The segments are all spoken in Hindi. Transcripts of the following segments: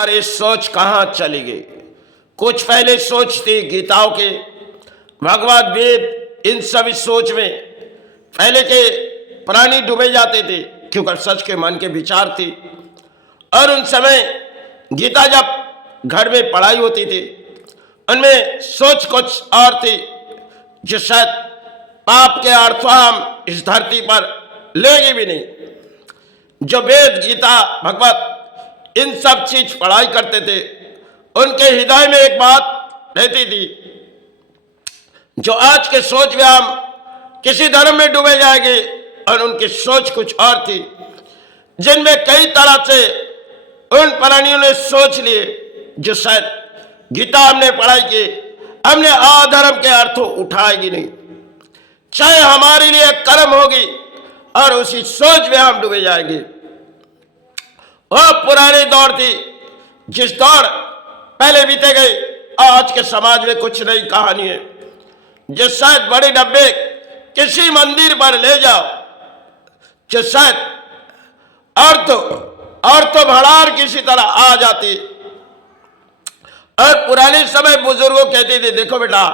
हमारी सोच कहाँ चली गई। कुछ पहले सोच थी गीताओं के, भगवद वेद, इन सभी सोच में पहले के प्राणी डूबे जाते थे क्योंकि सच के मन के विचार थी। और उन समय गीता जब घर में पढ़ाई होती थी उनमें सोच कुछ और थी, जो शायद पाप के अर्थ हम इस धरती पर लेंगे भी नहीं। जो वेद, गीता, भगवत इन सब चीज पढ़ाई करते थे उनके हृदय में एक बात रहती थी, जो आज के सोच में हम किसी धर्म में डूबे जाएंगे, और उनकी सोच कुछ और थी जिनमें कई तरह से उन प्राणियों ने सोच लिए, जो शायद गीता हमने पढ़ाई की, हमने अधर्म के अर्थों उठाएगी नहीं, चाहे हमारे लिए कर्म होगी और उसी सोच में हम डूबे जाएंगे। वह पुराने दौर थी जिस दौर पहले बीते गए। आज के समाज में कुछ नई कहानी है, जो शायद बड़े डब्बे किसी मंदिर पर ले जाओ, जो शायद अर्थ भड़ार किसी तरह आ जाती। और पुराने समय बुजुर्गों कहते थे, देखो बेटा,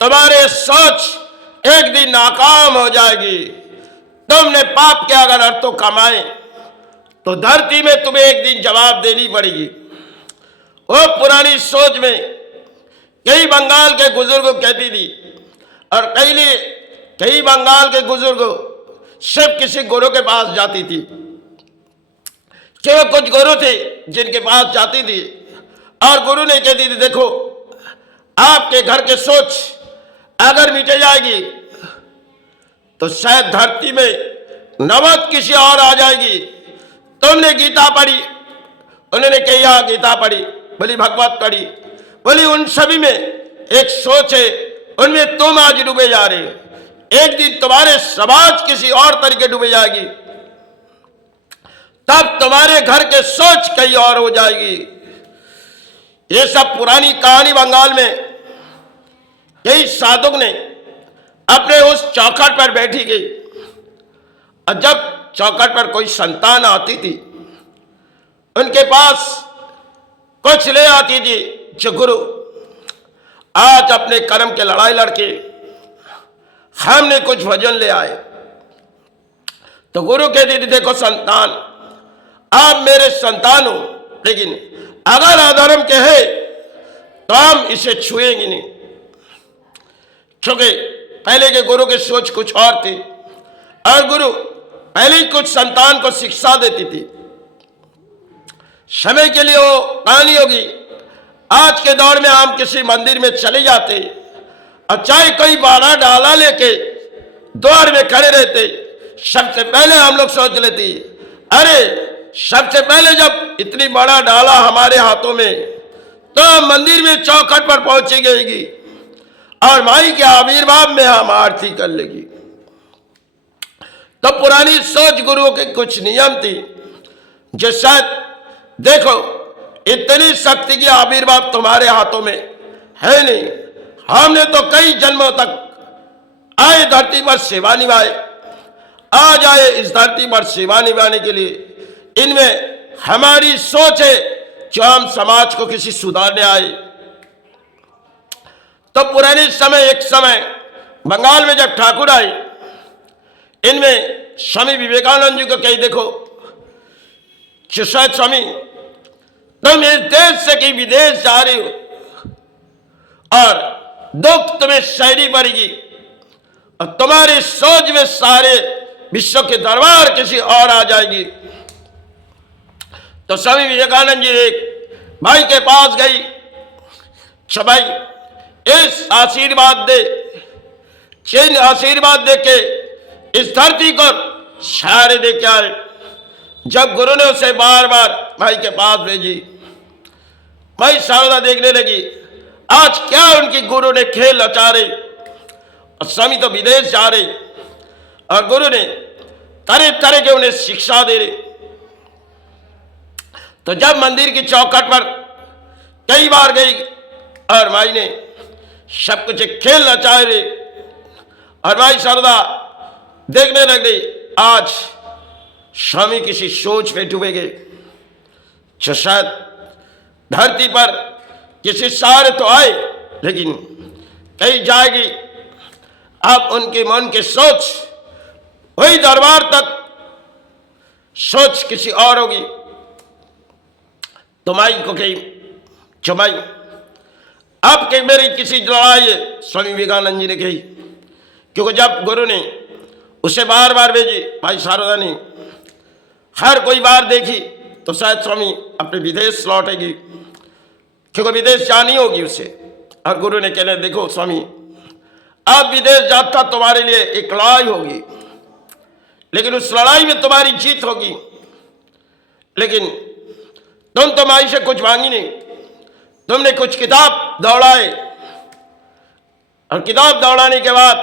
तुम्हारे सोच एक दिन नाकाम हो जाएगी। तुमने पाप के अगर अर्थों कमाए तो धरती में तुम्हें एक दिन जवाब देनी पड़ेगी। वो पुरानी सोच में कई बंगाल के बुजुर्ग कहती थी, और कई बंगाल के बुजुर्ग सिर्फ किसी गुरु के पास जाती थी। केवल कुछ गुरु थे जिनके पास जाती थी, और गुरु ने कहती थी, देखो आपके घर के सोच अगर मिटे जाएगी तो शायद धरती में नवत किसी और आ जाएगी। तुमने गीता पढ़ी, उन्होंने कही हाँ गीता पढ़ी, बोली भगवत पढ़ी, बोली उन सभी में एक सोच है, उनमें तुम आज डूबे जा रहे हो। एक दिन तुम्हारे समाज किसी और तरीके डूबे जाएगी, तब तुम्हारे घर के सोच कहीं और हो जाएगी। ये सब पुरानी कहानी बंगाल में कई साधुक ने अपने उस चौखट पर बैठी गई, और जब चौखट पर कोई संतान आती थी उनके पास कुछ ले आती थी, जो गुरु आज अपने कर्म के लड़ाई लड़के हमने कुछ भजन ले आए। तो गुरु कहती थी, देखो संतान, आप मेरे संतान हो, लेकिन अगर अधर्म के है तो हम इसे छुएंगे नहीं, क्योंकि पहले के गुरु की सोच कुछ और थी, और गुरु पहले ही कुछ संतान को शिक्षा देती थी। समय के लिए वो कहानी होगी। आज के दौर में हम किसी मंदिर में चले जाते और चाहे कोई बाड़ा डाला लेके द्वार में खड़े रहते, सबसे पहले हम लोग सोच लेते, अरे सबसे पहले जब इतनी बड़ा डाला हमारे हाथों में तो मंदिर में चौखट पर पहुंची गएगी और माई के आविर्भाव में हम आरती कर लेगी। तो पुरानी सोच गुरुओं के कुछ नियम थी, जो शायद देखो इतनी शक्ति की आविर्भाव तुम्हारे हाथों में है नहीं। हमने तो कई जन्मों तक आए धरती पर सेवा निभाए, आज आए इस धरती पर सेवा निभाने के लिए। इनमें हमारी सोच है जो हम समाज को किसी सुधारने आए। तो पुराने समय, एक समय बंगाल में जब ठाकुर आए, इनमें स्वामी विवेकानंद जी को कही, देखो शायद स्वामी तुम इस देश से कहीं विदेश जा रहे हो और दुख तुम्हें सहनी पड़ेगी, और तुम्हारी सोच में सारे विश्व के दरबार किसी और आ जाएगी। तो स्वामी विवेकानंद जी एक भाई के पास गई, भाई इस आशीर्वाद दे, चिन्ह आशीर्वाद दे के इस धरती को सहारे दे के आए। जब गुरु ने उसे बार बार भाई के पास भेजी, भाई शारदा देखने लगी आज क्या उनकी गुरु ने खेल रचा रहे, और स्वामी तो विदेश जा रहे, और गुरु ने तरह तरह के उन्हें शिक्षा दे रहे। तो जब मंदिर की चौखट पर कई बार गई और माई ने सब कुछ खेल रचाए रहे, और माई शारदा देखने लग गई आज स्वामी किसी सोच में डूबे गए। जो शायद धरती पर किसी सहारे तो आए, लेकिन कहीं जाएगी। अब उनके मन की सोच वही दरबार तक, सोच किसी और होगी। तो माई को कही, चमाई अब के मेरी किसी लड़ाई है, स्वामी विवेकानंद जी ने कही। क्योंकि जब गुरु ने उसे बार बार भेजी, भाई शारदा ने हर कोई बार देखी तो शायद स्वामी अपने विदेश लौटेगी, क्योंकि विदेश जानी होगी उसे। और गुरु ने कहने, देखो स्वामी, अब विदेश यात्रा तुम्हारे लिए एक लड़ाई होगी, लेकिन उस लड़ाई में तुम्हारी जीत होगी। लेकिन तुम तो माई से कुछ मांगी नहीं, तुमने कुछ किताब दौड़ाए, और किताब दौड़ाने के बाद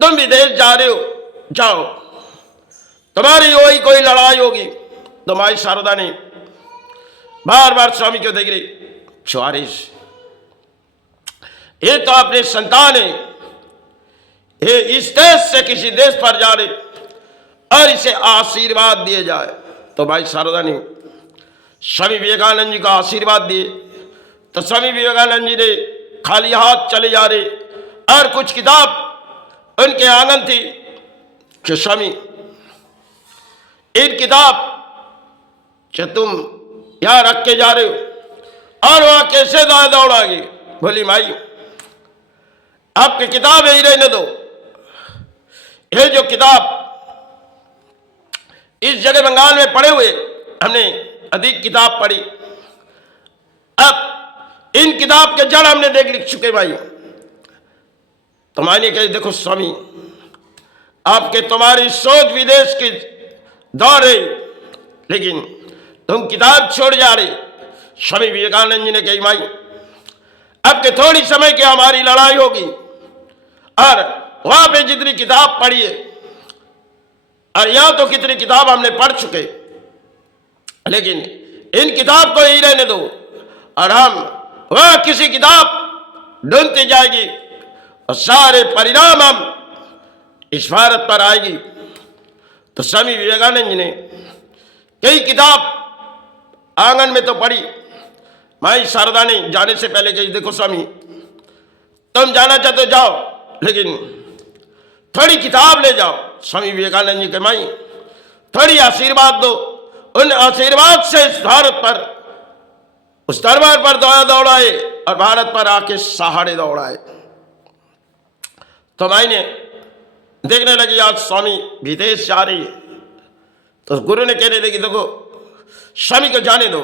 तुम विदेश जा रहे हो, जाओ, तुम्हारी वही कोई लड़ाई होगी। तो माई शारदा ने बार बार स्वामी को देख रही, चौवारिश, ये तो अपने संतान है, ये इस देश से किसी देश पर जा रहे और इसे आशीर्वाद दिए जाए। तो भाई शारदा ने स्वामी विवेकानंद जी का आशीर्वाद दिए। तो स्वामी विवेकानंद जी ने खाली हाथ चले जा रहे, और कुछ किताब उनके आंगन थी कि स्वामी, इन किताब जो तुम यहां रख के जा रहे हो, और वहां कैसे दौड़ागी? बोली माई, आपकी किताब यही रहने दो, ये जो किताब इस जगह बंगाल में पड़े हुए, हमने अधिक किताब पढ़ी, अब इन किताब के जड़ हमने देख लिख चुके भाई। तो मायने कही, देखो स्वामी, आपके तुम्हारी सोच विदेश की दौड़ रही, लेकिन तुम किताब छोड़ जा रही। स्वामी विवेकानंद जी ने कही, माई, अब के थोड़ी समय की हमारी लड़ाई होगी, और वहां पे जितनी किताब पढ़ी है, और यहां तो कितनी किताब हमने पढ़ चुके, लेकिन इन किताब को ही रहने दो, और हम वह किसी किताब ढूंढती जाएगी, और सारे परिणाम हम इस भारत पर आएगी। तो स्वामी विवेकानंद जी ने कई किताब आंगन में तो पढ़ी। माई शारदा ने जाने से पहले कही, देखो स्वामी, तुम जाना चाहते हो जाओ, लेकिन थोड़ी किताब ले जाओ। स्वामी विवेकानंद जी के, माई थोड़ी आशीर्वाद दो, उन आशीर्वाद से इस भारत पर, उस दरबार पर दौड़ाए, और भारत पर आके सहारे दौड़ाए। तो माई ने देखने लगी, आज स्वामी विदेश जा रही है। तो गुरु ने कहने लगी, देखो स्वामी को जाने दो,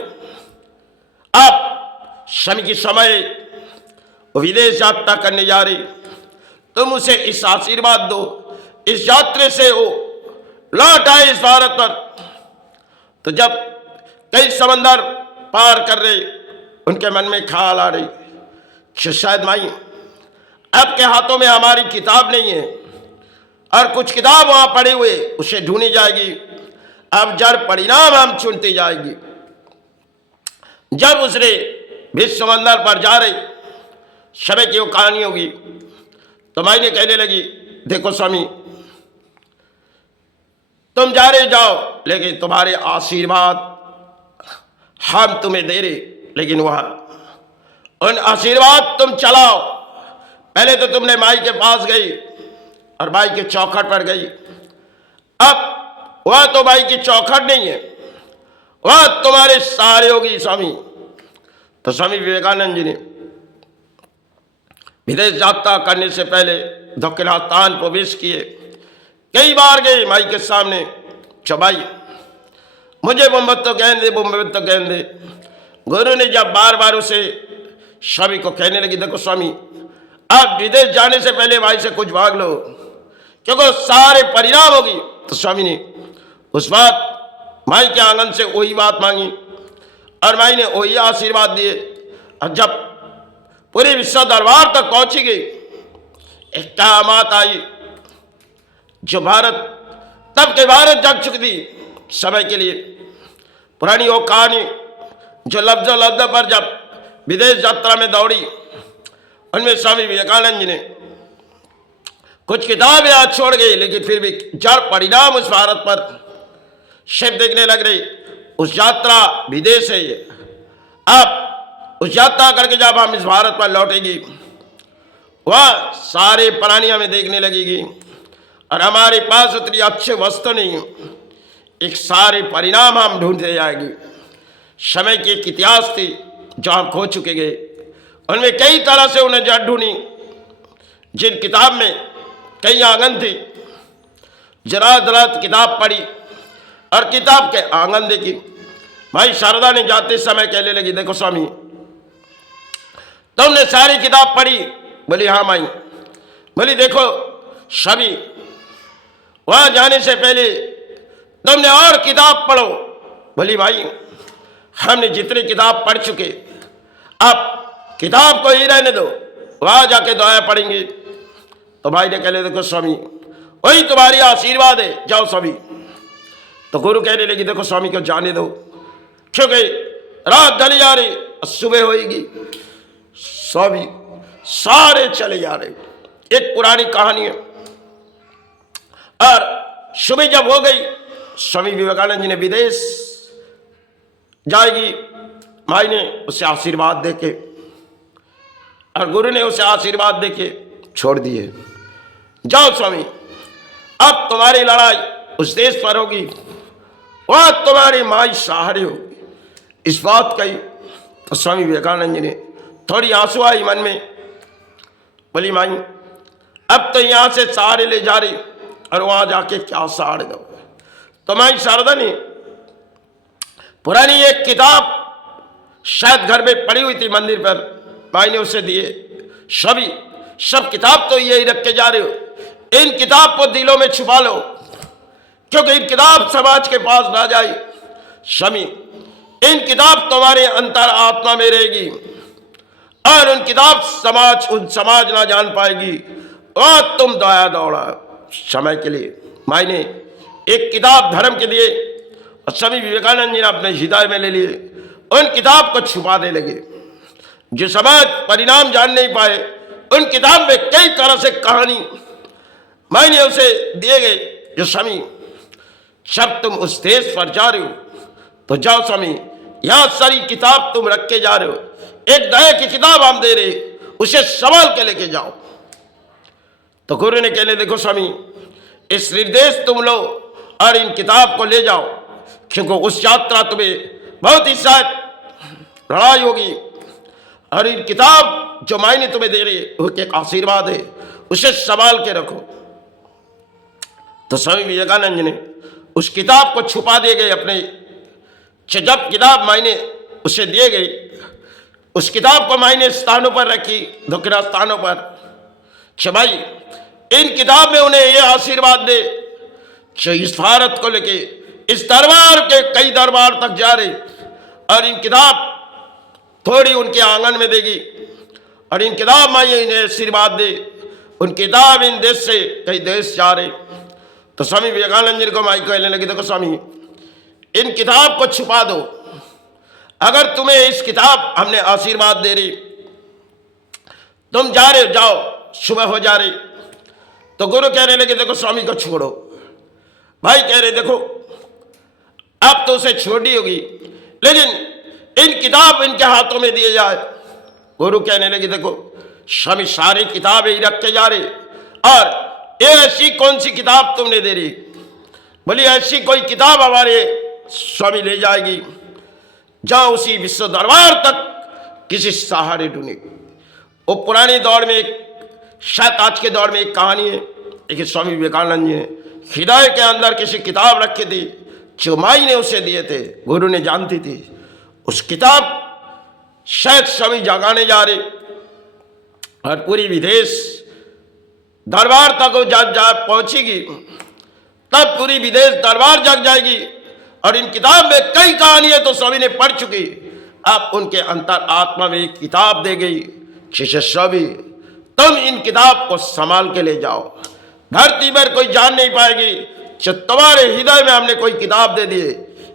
आप स्वामी की समय वो विदेश यात्रा करने जा रही, तुम उसे इस आशीर्वाद दो, इस यात्रा से वो लौट आए इस भारत पर। तो जब कई समंदर पार कर रहे, उनके मन में ख्याल आ रही कि शायद माई, आपके हाथों में हमारी किताब नहीं है, और कुछ किताब वहां पड़े हुए उसे ढूंढी जाएगी, अब जड़ परिणाम हम चुनती जाएगी। जब उसने विश्व समंदर पर जा रही समय की वो कहानी होगी, तो माई ने कहने लगी, देखो स्वामी, तुम जा रहे जाओ, लेकिन तुम्हारे आशीर्वाद हम तुम्हें दे रहे, लेकिन वहां उन आशीर्वाद तुम चलाओ। पहले तो तुमने माई के पास गई और माई के चौखट पर गई, अब वह तो माई की चौखट नहीं है, वह तुम्हारे सहारे होगी स्वामी। तो स्वामी विवेकानंद जी ने विदेश यात्रा करने से पहले दक्षिणास्थान प्रवेश किए, कई बार गए माई के सामने, चबाई मुझे मोहम्मद तो कहने दे, मोहम्मद तो कहने दे। गुरु ने जब बार बार उसे स्वामी को कहने लगी, देखो स्वामी, आप विदेश जाने से पहले माई से कुछ मांग लो, क्योंकि सारे परिणाम होगी। तो स्वामी ने उस बात माई के आंगन से वही बात मांगी, और माई ने वही आशीर्वाद दिए। और जब पूरी विश्व दरबार तक पहुंची गई, एक क़यामत आई, जो भारत, तब के भारत जग चुकी थी समय के लिए। पुरानी वो कहानी जो लफ्ज़ पर जब विदेश यात्रा में दौड़ी, उनमें स्वामी विवेकानंद जी ने कुछ किताबें आज छोड़ गई, लेकिन फिर भी जड़ परिणाम उस भारत पर शिव देखने लग रही। उस यात्रा विदेश है ये। अब उस यात्रा करके जब हम इस भारत पर लौटेगी, वह सारे प्राणी हमें देखने लगेगी और हमारे पास उतनी अच्छे वस्तु नहीं, एक सारे परिणाम हम ढूंढते जाएगी। समय की एक इतिहास थी जो हम खो चुके गए, उनमें कई तरह से उन्हें जड़ ढूंढी। जिन किताब में कई आंगन थी, जरा किताब पढ़ी और किताब के आंगन देखी। भाई शारदा ने जाते समय कहने लगी, देखो स्वामी तुमने सारी किताब पढ़ी? बोली हाँ माई। बोली देखो सभी, वहां जाने से पहले तुमने और किताब पढ़ो। बोली भाई हमने जितनी किताब पढ़ चुके, अब किताब को ही रहने दो, वहां जाके दुआ पढ़ेंगे। तो भाई ने कहले देखो स्वामी वही तुम्हारी आशीर्वाद है, जाओ स्वामी। तो गुरु कहने लगी देखो स्वामी को जाने दो, क्योंकि रात ढली जा रही, सुबह होगी। स्वामी सारे चले जा रहे। एक पुरानी कहानी है। और सुबह जब हो गई, स्वामी विवेकानंद जी ने विदेश जाएगी, माई ने उसे आशीर्वाद देके और गुरु ने उसे आशीर्वाद देके छोड़ दिए। जाओ स्वामी, अब तुम्हारी लड़ाई उस देश पर होगी, वह तुम्हारी माई सहारे होगी। इस बात कही तो स्वामी विवेकानंद जी ने थोड़ी आंसू आई मन में। बोली माई अब तो यहां से सहारे ले जा रही और वहां जाके क्या सहारे दो। तो माई शारदा ने पुरानी एक किताब शायद घर में पड़ी हुई थी मंदिर पर, माई ने उसे दिए। सभी सब किताब तो यही रख के जा रहे हो, इन किताब को दिलों में छुपा लो, क्योंकि इन किताब समाज के पास ना जाए। शमी इन किताब तुम्हारे अंतर आत्मा में रहेगी और उन किताब समाज ना जान पाएगी और तुम दया दौड़ा समय के लिए। माई ने एक किताब धर्म के लिए और स्वामी विवेकानंद जी ने अपने हृदय में ले लिए, उन किताब को छुपाने लगे। जो समाज परिणाम जान नहीं पाए, उन किताब में कई तरह से कहानी माई ने उसे दिए गए। जो स्वामी जब तुम उस देश पर जा रहे हो तो जाओ स्वामी, यहां सारी किताब तुम रख के जा रहे हो, एक दया की किताब हम दे रहे, उसे संभाल के लेके जाओ। तो गुरु ने कहले देखो स्वामी इस निर्देश तुम लो और इन किताब को ले जाओ, क्योंकि उस यात्रा तुम्हें बहुत ही शायद लड़ाई होगी और इन किताब जो मायने तुम्हें दे रही है वो एक आशीर्वाद है, उसे संभाल के रखो। तो स्वामी विवेकानंद जी ने उस किताब को छुपा दिए गए अपने, जब किताब मायने उसे दिए गई, उस किताब को मायने स्थानों पर रखी, धुकरा स्थानों पर। भाई इन किताब में उन्हें यह आशीर्वाद दे कि इस भारत को लेके इस दरबार के कई दरबार तक जा रहे, और इन किताब थोड़ी उनके आंगन में देगी और इन किताब माई इन्हें आशीर्वाद दे, उन किताब इन देश से कई देश जा रहे। तो स्वामी विवेकानंद जी को माई कहने लगी देखो स्वामी इन किताब को छुपा दो, अगर तुम्हें इस किताब हमने आशीर्वाद दे रही, तुम जा रहे हो जाओ, सुबह हो जा रही। तो गुरु कहने लगे देखो स्वामी को छोड़ो। भाई कह रहे देखो अब तो उसे छोड़ी होगी, लेकिन इन किताब इनके हाथों में दिए जाए। गुरु कहने लगे देखो स्वामी सारी किताबें ही रख के जा रहे, और ये ऐसी कौन सी किताब तुमने दे रही? बोली ऐसी कोई किताब हमारे स्वामी ले जाएगी जहां उसी विश्व दरबार तक किसी सहारे ढूंढे। वो पुराने दौर में एक, शायद आज के दौर में एक कहानी है, लेकिन स्वामी विवेकानंद जी ने हृदय के अंदर किसी किताब रखी थी जो माई ने उसे दिए थे, गुरु ने जानती थी। उस किताब शायद स्वामी जगाने जा रहे और पूरी विदेश दरबार तक वो जब पहुंचेगी तब पूरी विदेश दरबार जग जाएगी, और इन किताब में कई कहानियां तो स्वामी ने पढ़ चुकी। अब उनके अंतर आत्मा में एक किताब दे गई, शिष्य स्वामी तुम इन किताब को संभाल के ले जाओ, धरती पर कोई जान नहीं पाएगी कि तुम्हारे हृदय में हमने कोई किताब दे दिए।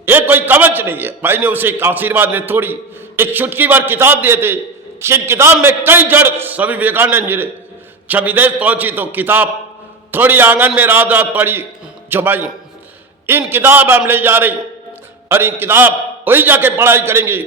ये कोई कवच नहीं है। भाई ने उसे एक आशीर्वाद में थोड़ी एक चुटकी भर किताब दिए थे, जिन किताब में कई जड़। स्वामी विवेकानंद जी ने जब विदेश पहुंची तो किताब थोड़ी आंगन में रात रात पड़ी, जो भाई इन किताब हम ले जा रही, और ये किताब वही जाके पढ़ाई करेंगे